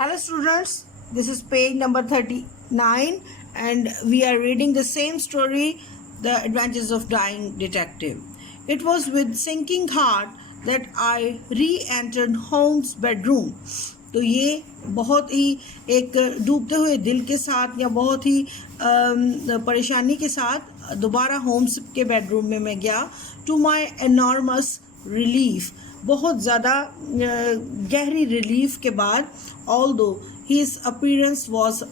Hello students, this is page number 39 and we are reading the same story, The Adventures of Dying Detective. It was with sinking heart that I re-entered Holmes' bedroom. तो ये बहुत ही एक डूबते हुए दिल के साथ या बहुत ही परेशानी के साथ दोबारा होम्स के बेडरूम में मैं गया. टू माई एनॉर्मस रिलीफ, बहुत ज़्यादा गहरी रिलीफ के बाद, although his appearance was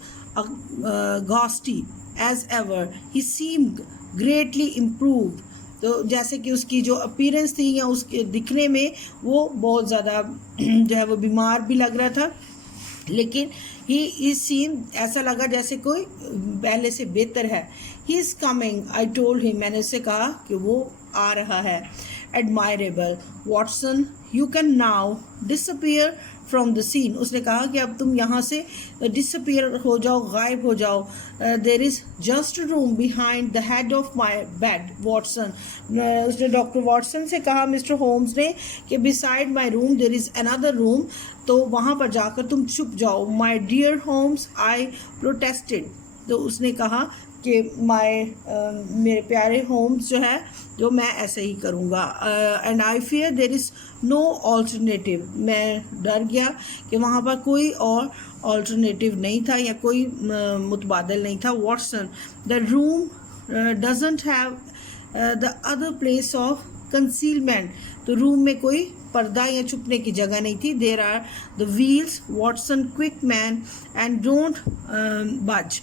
ghastly as ever, he seemed greatly improved. तो जैसे कि उसकी जो अपीयरेंस थी या उसके दिखने में वो बहुत ज़्यादा जो है वो बीमार भी लग रहा था, लेकिन ही सीन ऐसा लगा जैसे कोई पहले से बेहतर है. He is coming, I told him, मैंने उससे कहा कि वो आ रहा है. Admirable Watson, you can now disappear from the scene. उसने कहा कि अब तुम यहाँ से डिसअपियर हो जाओ, गायब हो जाओ. There is just room behind the head of my bed Watson. उसने डॉक्टर वॉटसन से कहा, मिस्टर होम्स ने, कि beside my room there is another room, तो वहाँ पर जाकर तुम छुप जाओ. My dear Holmes, I protested. तो उसने कहा कि मेरे प्यारे होम्स जो है, जो मैं ऐसे ही करूँगा. And I fear there is no alternative. मैं डर गया कि वहाँ पर कोई और ऑल्टरनेटिव नहीं था या कोई मुतबादल नहीं था. Watson, the room doesn't have the other place of concealment. तो रूम में कोई पर्दा या छुपने की जगह नहीं थी. There are the wheels. Watson, quick man and don't budge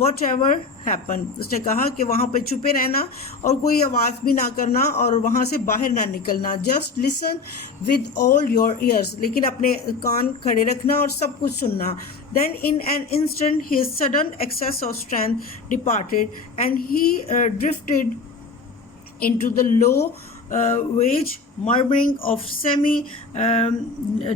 whatever happen. उसने कहा कि वहाँ पे छुपे रहना और कोई आवाज़ भी ना करना और वहाँ से बाहर ना निकलना. Just listen with all your ears, लेकिन अपने कान खड़े रखना और सब कुछ सुनना. Then in an instant his sudden excess of strength departed and he drifted into the low wage murmuring of semi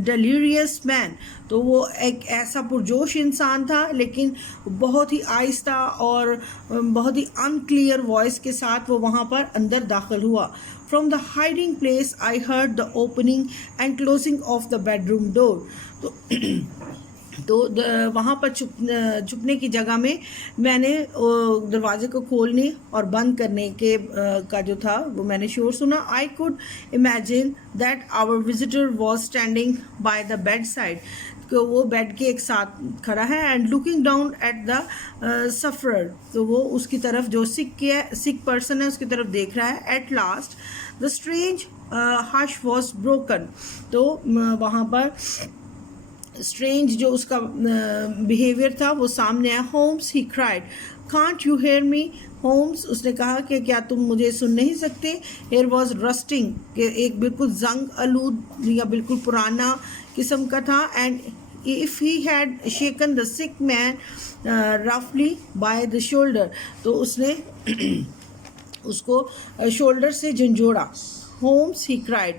delirious man. तो वो एक ऐसा पुरजोश इंसान था, लेकिन बहुत ही आहिस्ता और बहुत ही अनक्लियर वॉइस के साथ वो वहाँ पर अंदर दाखिल हुआ. From the hiding place I heard the opening and closing of the bedroom door. तो वहाँ पर छुपने की जगह में मैंने दरवाजे को खोलने और बंद करने के का जो था वो मैंने शोर सुना. I could imagine that our visitor was standing by the bedside. तो वो बेड के एक साथ खड़ा है. And looking down at the sufferer. तो वो उसकी तरफ, जो सिक पर्सन है, उसकी तरफ देख रहा है. At last the strange hush was broken. तो वहाँ पर स्ट्रेंज जो उसका बिहेवियर था वो सामने आया. Holmes, he cried, can't you hear me. Holmes, उसने कहा कि क्या तुम मुझे सुन नहीं सकते. हेयर वॉज रस्टिंग, कि एक बिल्कुल जंग आलूद या बिल्कुल पुराना किस्म का था. And if he had shaken the sick man रफली बाय द शोल्डर, तो उसने उसको शोल्डर से झंझोड़ा. Holmes, he cried,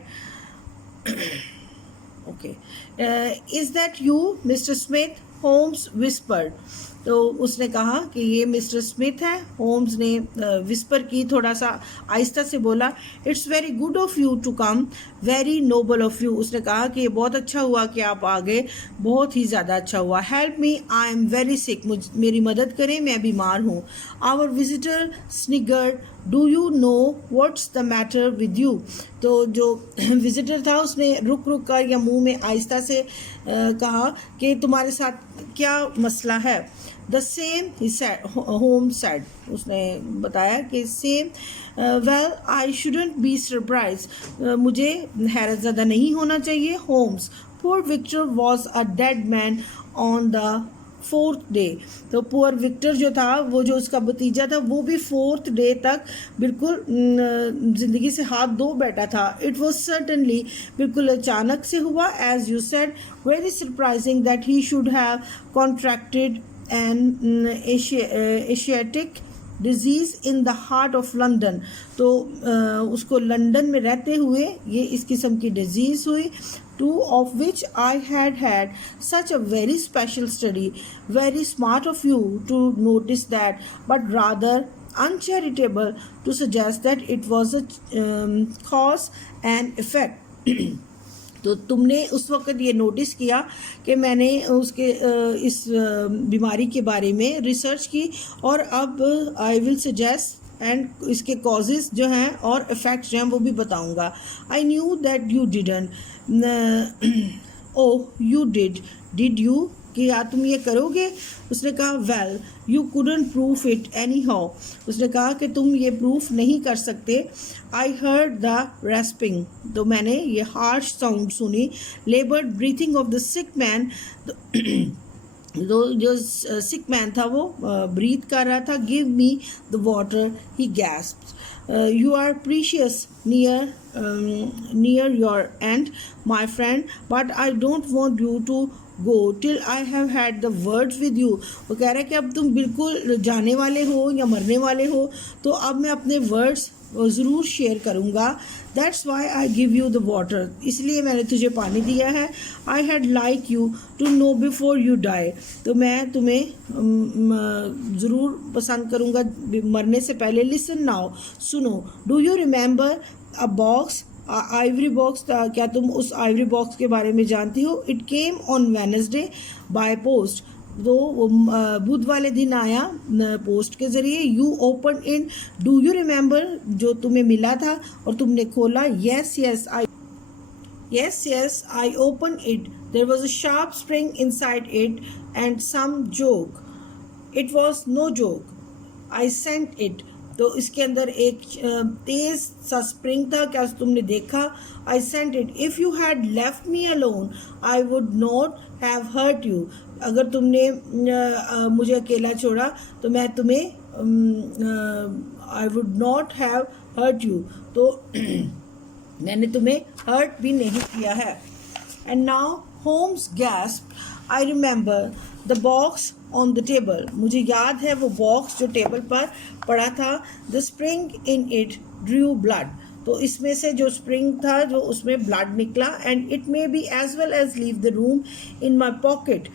okay, is that you mister Smith. Holmes whispered. तो उसने कहा कि ये मिस्टर स्मिथ है. होम्स ने विस्पर की, थोड़ा सा आहिस्ता से बोला. It's very good of you to come, very noble of you. उसने कहा कि ये बहुत अच्छा हुआ कि आप आ gए, बहुत ही ज़्यादा अच्छा हुआ. Help me, I am very sick, मेरी मदद करें, मैं बीमार हूँ. Our visitor sniggered, do you know what's the matter with you. तो जो विजिटर था उसने रुक रुक कर या मुंह में आहिस्ता से कहा कि तुम्हारे साथ क्या मसला है. द सेम, ही सैड, होम सैड. उसने बताया कि same. Well, I shouldn't be surprise, मुझे हैरत ज़्यादा नहीं होना चाहिए. Holmes, poor Victor was a dead man on the 4th day. तो पुअर विक्टर जो था, वो जो उसका भतीजा था, वो भी 4th डे तक बिल्कुल ज़िंदगी से हाथ धो बैठा था. इट वॉज सर्टनली, बिल्कुल अचानक से हुआ. As you said, very surprising that he should have contracted an Asiatic disease in the heart of London. तो उसको लंदन में रहते हुए ये इस किस्म की डिजीज़ हुई. Two of which I had such a very special study. Very smart of you to notice that, but rather uncharitable to suggest that it was a cause and effect. तो तुमने उस वक्त ये नोटिस किया कि मैंने उसके इस बीमारी के बारे में रिसर्च की और अब आई विल सजेस्ट एंड इसके कॉजेज़ जो हैं और इफ़ेक्ट्स जो हैं वो भी बताऊंगा. I knew that you didn't. Oh you did you, कि या तुम ये करोगे. उसने कहा well you couldn't proof it any how. उसने कहा कि तुम ये प्रूफ नहीं कर सकते. आई हर्ड द रेस्पिंग, तो मैंने ये हार्श साउंड सुनी. Laboured breathing of the sick man, जो सिक मैन था वो ब्रीथ कर रहा था. Give me the water, he gasped. You are precious near your end, my friend, but I don't want you to go till I have had the words with you. वो कह रहा है कि अब तुम बिल्कुल जाने वाले हो या मरने वाले हो, तो अब मैं अपने वर्ड्स ज़रूर शेयर करूँगा. That's why I give you the water, इसलिए मैंने तुझे पानी दिया है. I had like you to know before you die, तो मैं तुम्हें ज़रूर पसंद करूँगा मरने से पहले. लिसन नाउ, सुनो. Do you remember a box, ivory box, क्या तुम उस आइवरी बॉक्स के बारे में जानती हो. It came on Wednesday by post, तो वो बुध वाले दिन आया पोस्ट के ज़रिए. You open in, do you remember, जो तुम्हें मिला था और तुमने खोला. yes I opened it. There was a sharp spring inside it and some joke. It was no joke. I sent it. तो इसके अंदर एक तेज़ सा स्प्रिंग था, क्या तुमने देखा. I sent it. If you had left me alone I would not have hurt you, अगर तुमने मुझे अकेला छोड़ा तो मैं तुम्हें I would not have hurt you, तो मैंने तुम्हें हर्ट भी नहीं किया है. And now Holmes gasp, I remember the box on the table, मुझे याद है वो बॉक्स जो टेबल पर पड़ा था. The spring in it Drew blood, तो इसमें से जो स्प्रिंग था जो उसमें ब्लड निकला. And it may be as well as leave the room in my pocket,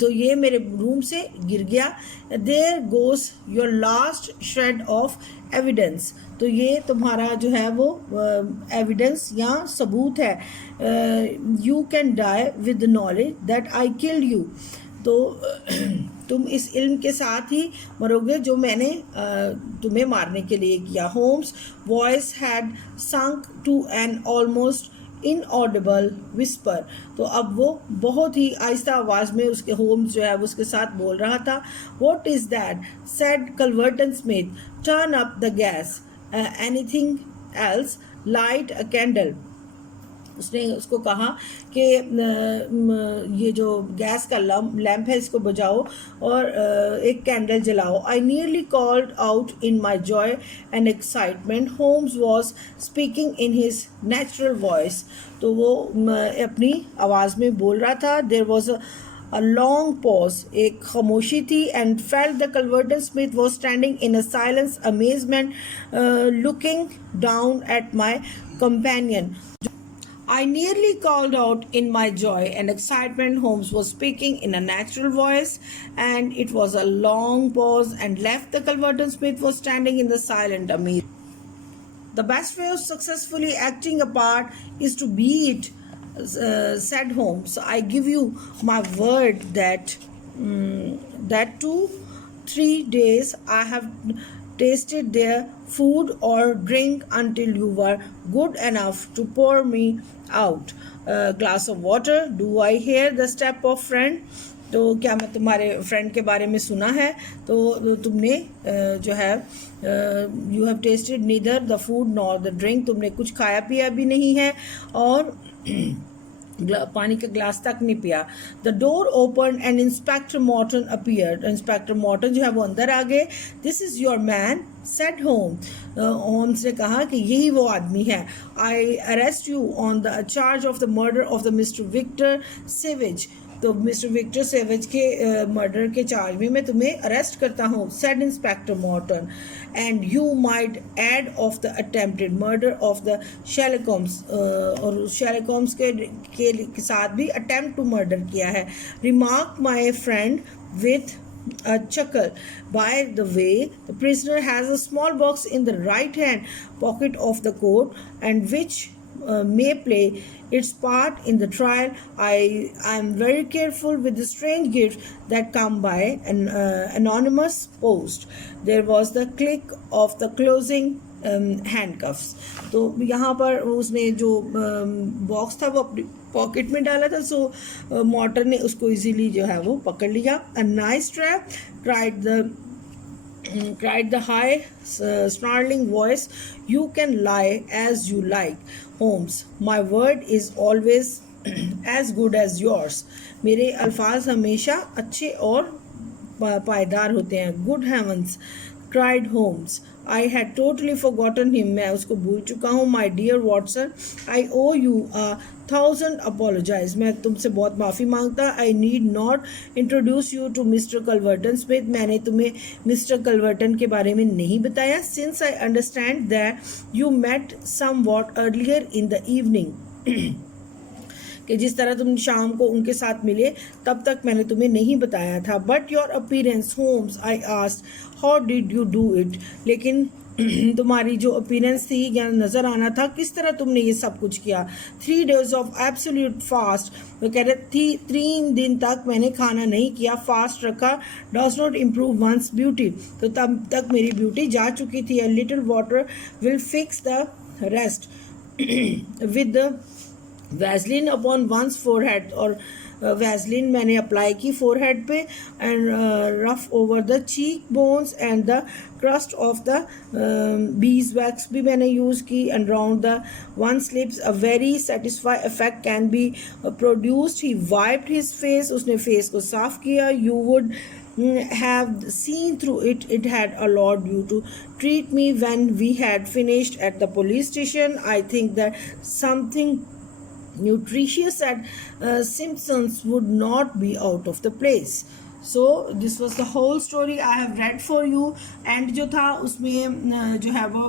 तो ये मेरे रूम से गिर गया. There goes your last shred of evidence, तो ये तुम्हारा जो है वो एविडेंस या सबूत है. You can die with the knowledge that I killed you, तो तुम इस इल्म के साथ ही मरोगे जो मैंने तुम्हें मारने के लिए किया. Holmes voice had sunk to an almost inaudible whisper, तो अब वो बहुत ही आहिस्ता आवाज़ में उसके होम्स जो है वो उसके साथ बोल रहा था. What is that, said Culverton Smith. Turn up the gas, anything else, light a candle. उसने उसको कहा कि ये जो गैस का लैम्प है इसको बुझाओ और एक कैंडल जलाओ. I nearly called out in my joy and excitement. Holmes was speaking in his natural voice, तो वो अपनी आवाज़ में बोल रहा था. There was a long pause, एक खामोशी थी. and felt the Culverton Smith was standing in a silence amazement, looking down at my companion. I nearly called out in my joy and excitement. Holmes was speaking in a natural voice, and it was a long pause, and left the Culverton Smith was standing in the silent amaze. The best way of successfully acting a part is to be it, said Holmes. I give you my word that that 2-3 days I have tasted their food or drink until you were good enough to pour me out a glass of water. Do I hear the step of friend? तो क्या मैं तुम्हारे friend के बारे में सुना है. तो तुमने जो है you have tested neither the food nor the drink, तुमने कुछ खाया पिया भी नहीं है और पानी का ग्लास तक नहीं पिया. The door open and inspector Morton appeared. Inspector Morton जो है वो अंदर आ गए. This is your man, said Holmes ने कहा कि यही वो आदमी है. I arrest you on the charge of the murder of the mister Victor Savage, तो मिस्टर विक्टर सेवेज के मर्डर के चार्ज में मैं तुम्हें अरेस्ट करता हूँ. Said inspector Morton. And you might add of the attempted murder of the शेलकॉम्स, और शेलकॉम्स के साथ भी अटेम्प्ट टू मर्डर किया है. Remark my friend with a chuckle. By the way, the prisoner has a small box in the right hand pocket of the coat, and which may play its part in the trial. I am very careful with the strange gifts that come by an anonymous post. There was the click of the closing handcuffs. तो यहाँ पर उसने जो box था वो अपनी pocket में डाला था, सो मॉर्टन ने उसको इजीली जो है वो पकड़ लिया. A nice trap, cried the high, snarling voice. You can lie as you like, Holmes. My word is always as good as yours. मेरे अल्फाज हमेशा अच्छे और पायदार होते हैं. Good heavens, cried Holmes. I had totally forgotten him. मैं उसको भूल चुका हूँ. My dear Watson, I owe you a thousand apologies. मैं तुमसे बहुत माफ़ी मांगता. I need not introduce you to Mr. Culverton Smith. मैंने तुम्हें मिस्टर कल्वर्टन के बारे में नहीं बताया. Since I understand that you met somewhat earlier in the evening. कि जिस तरह तुम शाम को उनके साथ मिले तब तक मैंने तुम्हें नहीं बताया था. But your appearance Holmes, I asked, how did you do it. लेकिन तुम्हारी जो अपीयरेंस थी या नज़र आना था, किस तरह तुमने ये सब कुछ किया. 3 days ऑफ एब्सोल्यूट फास्ट. वो कह रहे थी 3 दिन तक मैंने खाना नहीं किया, फास्ट रखा. Does not improve one's beauty. तो तब तक मेरी ब्यूटी जा चुकी थी. A little water will fix the rest. With the Vaseline upon one's forehead. और वैसलिन मैंने अप्लाई की फोरहेड पे. And rough over the cheekbones and the crust of the beeswax भी मैंने यूज़ की. And round the one slips a very satisfy effect can be produced. He wiped his face. उसने face को साफ किया. You would have seen through it. It had allowed you to treat me when we had finished at the police station. I think that something nutritious at Simpsons would not be out of the place. So this was the whole story I have read for you. And जो था उसमें जो है वो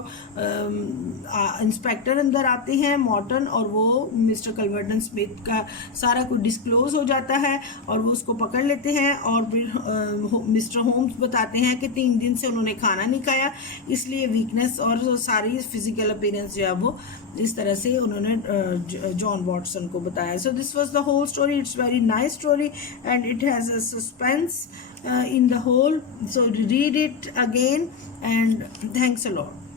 inspector अंदर आते हैं Morton, और वो मिस्टर कल्वर्टन स्मिथ का सारा कुछ डिस्क्लोज हो जाता है और वो उसको पकड़ लेते हैं. और फिर मिस्टर होम्स बताते हैं कि 3 दिन से उन्होंने खाना नहीं खाया, इसलिए वीकनेस और सारी फिजिकल अपीयरेंस जो है वो इस तरह से उन्होंने जॉन वॉटसन को बताया. So this was the whole story. It's very nice story and it has a suspense in the whole. So read it again and thanks a lot.